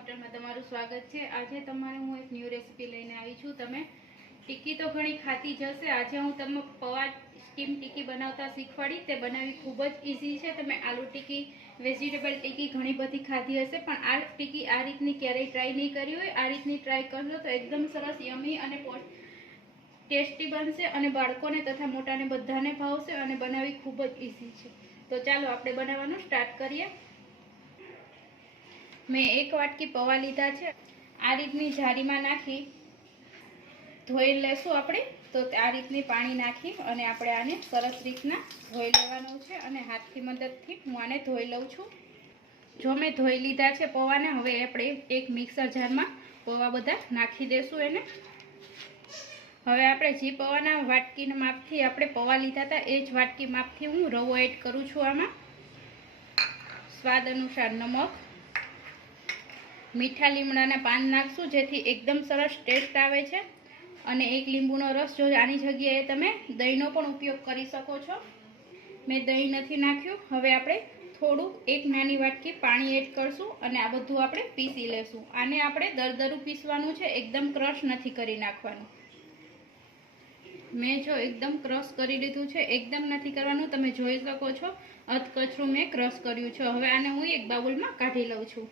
હોટલમાં તમારું સ્વાગત છે। આજે તમારે હું એક ન્યૂ રેસીપી લઈને આવી છું। તમે ટીકી તો ઘણી ખાતી જ હશે। આજે હું તમને પૌવા સ્ટીમ ટીકી બનાવતા શીખવાડી। તે બનાવવી ખૂબ જ ઈઝી છે। તમે આલુ ટીકી, વેજીટેબલ ટીકી ઘણી બધી ખાધી હશે, પણ આ ટીકી આ રીતની ક્યારેય ટ્રાય નહીં કરી હોય। આ રીતની ટ્રાય કરશો તો એકદમ સરસ, યમી અને ટેસ્ટી બનશે અને બાળકોને તથા મોટાને બધાને ભાવશે અને બનાવવી ખૂબ જ ઈઝી છે। તો ચાલો આપણે બનાવવાનું સ્ટાર્ટ કરીએ। मैं एक वाटकी पौवा लीधा है। आ रीतनी जारी में नाखी धोई लेशुं आपणे। तो आ रीतनी पाणी नाखी अने आपणे आने सरस रीतना धोई लेवानुं छे अने हाथथी मददथी हूँ आने धोई लऊं छुं। जो मैं धोई लीधा है पौवाने, हवे आपणे एक मिक्सर जार में पौवा बधा नाखी देशुं एने। हवे आपणे जे पौवाना वाटकीना मापथी आपणे पौवा लीधा हता ए ज वाटकी मापथी हूँ रवो एड करूँ छुं। आमां स्वाद अनुसार नमक, मीठा लीमड़ाना पान नाखशुं जेथी एकदम सरस टेस्ट आवे छे। अने एक लींबूनो रस, जो आनी जग्याए तमे दहीनो पण उपयोग करी शको छो। मैं दही नथी नाख्युं। हवे आपणे थोड़ुं एक नानी वाटकी पाणी एड करशुं अने आ बधुं आपणे पीसी लेशुं। आने आपणे दरदरू पीसवानुं छे, एकदम क्रश नथी करी नाखवानुं। मैं जो एकदम क्रश करी लीधुं छे, एकदम नथी करवानुं। तमे जोई शको छो अधकचरू मैं क्रश कर्युं छे। हवे आने हूँ एक बाउलमां काढी लઉં છું।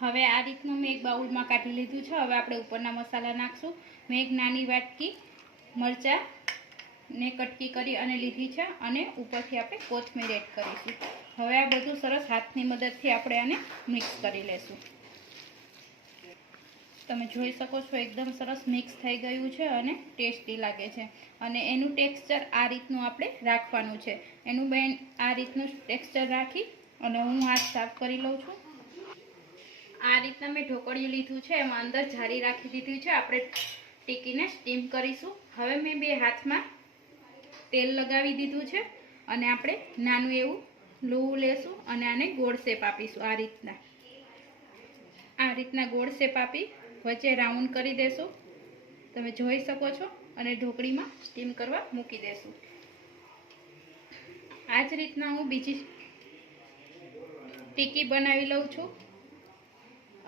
हवे आ रीतनु मैं एक बाउल में काढी लीधुं छे। हवे आपणे उपरना मसाला नाखशुं। मैं एक नानी वाटकी मरचा ने कटकी करी अने लीधी छे अने उपरथी आपणे कोथमीर एड करीशुं। हवे आ बधुं सरस हाथनी मददथी आपणे आने मिक्स करी लेशुं। तमे जोई शको छो एकदम सरस मिक्स थई गयुं छे अने टेस्टी लागे छे। अने एनुं टेक्सचर आ रीतनुं आपणे राखवानुं छे। एनुं बेन आ रीतनुं टेक्सचर राखी अने हूँ हाथ साफ करी लઉં છું। आ रीतना मैं ढोकळिયું लीधुं छे, एमां अंदर झारी राखी दीधी छे। आपणे टीकीने स्टीम करीशुं। हवे मैं बे हाथमां तेल लगावी दीधुं छे अने आपणे नानुं एवुं लोहું लेशुं अने आने गोળ शेप आपीशुं। आ रीतना गोળ शेप आपी वच्चे राउंड करी देशुं। तमे जोई शको छो अने ढोकळीमां स्टीम करवा मूकी देशुं। आ ज रीतना हूँ बीजी टीकी बनावी लઉં છું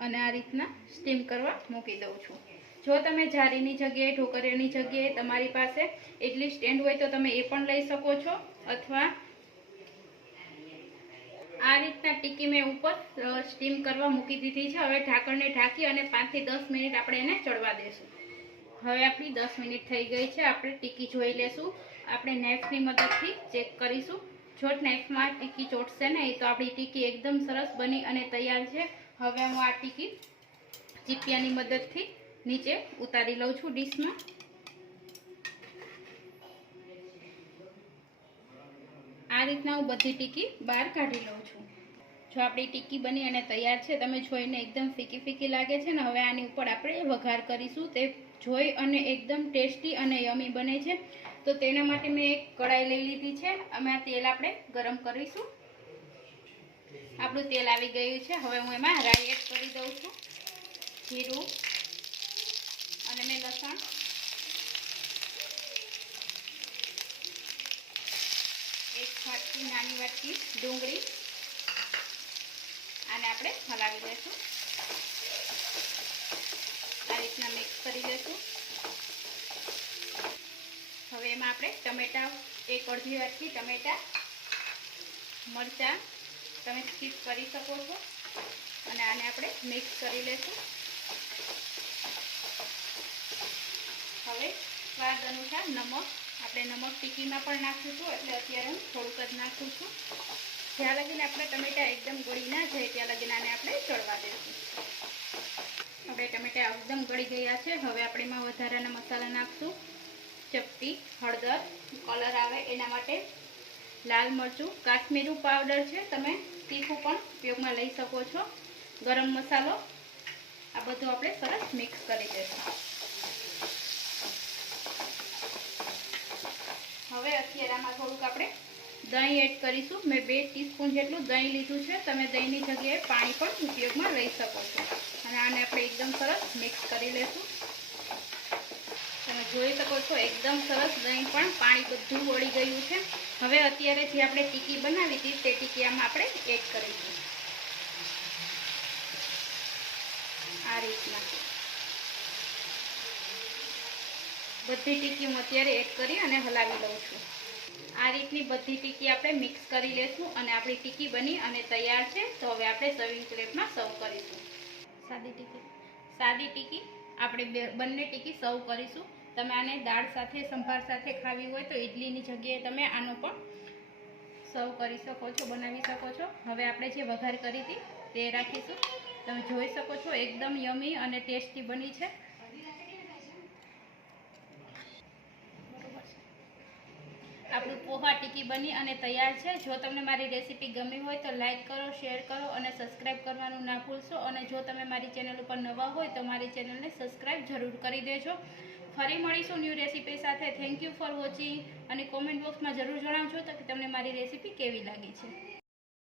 અને આ રીતના સ્ટીમ કરવા મૂકી દઉં છું। જો તમે જારીની જગ્યાએ, ઢોકળિયાની જગ્યાએ તમારી પાસે ઇડલી સ્ટેન્ડ હોય તો તમે એ પણ લઈ શકો છો, અથવા આ રીતના ટીકી મેં ઉપર સ્ટીમ કરવા મૂકી દીધી છે। હવે ઢાંકણને ઢાંકી અને 5 થી 10 મિનિટ આપણે એને ચડવા દેશું। હવે આપણી 10 મિનિટ થઈ ગઈ છે। આપણે ટીકી જોઈ લેશું। આપણે નાઈફની મદદથી ચેક કરીશું। જો નાઈફમાં ટીકી ચોટશે નહીં તો આપણી ટીકી એકદમ સરસ બની અને તૈયાર છે। હવે હું આ ટીકી ચીપિયાની મદદથી નીચે ઉતારી લઉં છું ડીશમાં। આ રીતના હું બધી ટીકી બહાર કાઢી લઉં છું। જો આપણી ટીકી બની અને તૈયાર છે, તમે જોઈને એકદમ ફીકી ફીકી લાગે છે ને। હવે આની ઉપર આપણે વઘાર કરીશું। તે જોઈ અને એકદમ ટેસ્ટી અને યમી બને છે। તો તેના માટે મેં એક કઢાઈ લઈ લીધી છે। અમે આ તેલ આપણે ગરમ કરીશું। આપણું તેલ આવી ગયું છે। હવે હું એમાં રાઈ એડ કરી દઉં છું, જીરું અને મેં લસણ, એક વાટકી નાની વાટકી ડુંગળી, આને આપણે હલાવી લેશું। આ રીતના મિક્સ કરી લેશું। હવે એમાં આપણે ટમેટા, એક અડધી વાટકી ટમેટા, મરચાં તમે સ્કીપ કરી શકો છો અને આને આપણે મિક્સ કરી લેશું। હવે સ્વાદ અનુસાર નમક, આપણે નમક ટીકીમાં પણ નાખીશું એટલે અત્યારે હું થોડુંક જ નાખું છું। જ્યાં લગીને આપણે ટમેટા એકદમ ગળી ના જાય ત્યાં લગીને આને આપણે ચડવા દઈશું। આપણે ટમેટા એકદમ ગળી ગયા છે। હવે આપણે એમાં વધારાના મસાલા નાખશું। ચપટી હળદર, કલર આવે એના માટે લાલ મરચું, કાશ્મીરી પાવડર છે, તમે તીખું પણ ઉપયોગમાં લઈ શકો છો, ગરમ મસાલો, આ બધું આપણે સરસ મિક્સ કરી દઈશું। હવે અત્યારે આમાં થોડુંક આપણે દહીં એડ કરીશું। મેં 2 ટીસ્પૂન જેટલું દહીં લીધું છે। તમે દહીંની જગ્યાએ પાણી પણ ઉપયોગમાં લઈ શકો છો અને આને આપણે એકદમ સરસ મિક્સ કરી લઈશું। તમે જોઈ શકો છો એકદમ સરસ દહીં પણ પાણી બધું વળી ગયું છે। હવે અત્યારે જે આપણે ટીકી બનાવી હતી તે ટીકી આમાં આપણે એડ કરીશું। રીતના બધી ટીકી હું અત્યારે એડ કરી અને હલાવી લઉં છું। આ રીતની બધી ટીકી આપણે મિક્સ કરી લેશું અને આપણી ટીકી બની અને તૈયાર છે। તો હવે આપણે સર્વિંગ પ્લેટમાં સર્વ કરીશું। સાદી ટીકી આપણે બંને ટીકી સર્વ કરીશું। તમે આને દાળ સાથે સંભાર સાથે ખાવી હોય તો ઇડલીની જગ્યાએ તમે આનો પણ સર્વ કરી શકો છો, બનાવી શકો છો। હવે આપણે જે વઘાર કરી હતી તે રાખીશું। તમે જોઈ શકો છો એકદમ યમી અને ટેસ્ટી બની છે। આપણું પોહા ટીકી બની અને તૈયાર છે। જો તમને મારી રેસીપી ગમી હોય તો લાઈક કરો, શેર કરો અને સબસ્ક્રાઈબ કરવાનું ના ભૂલશો। અને જો તમે મારી ચેનલ ઉપર નવા હોય તો મારી ચેનલને સબસ્ક્રાઈબ જરૂર કરી દેજો। ફરી મળીશું ન્યૂ રેસીપી સાથે। થેન્ક યુ ફોર વોચિંગ અને કોમેન્ટ બોક્સમાં જરૂર જણાવજો તો કે તમને મારી રેસીપી કેવી લાગી છે।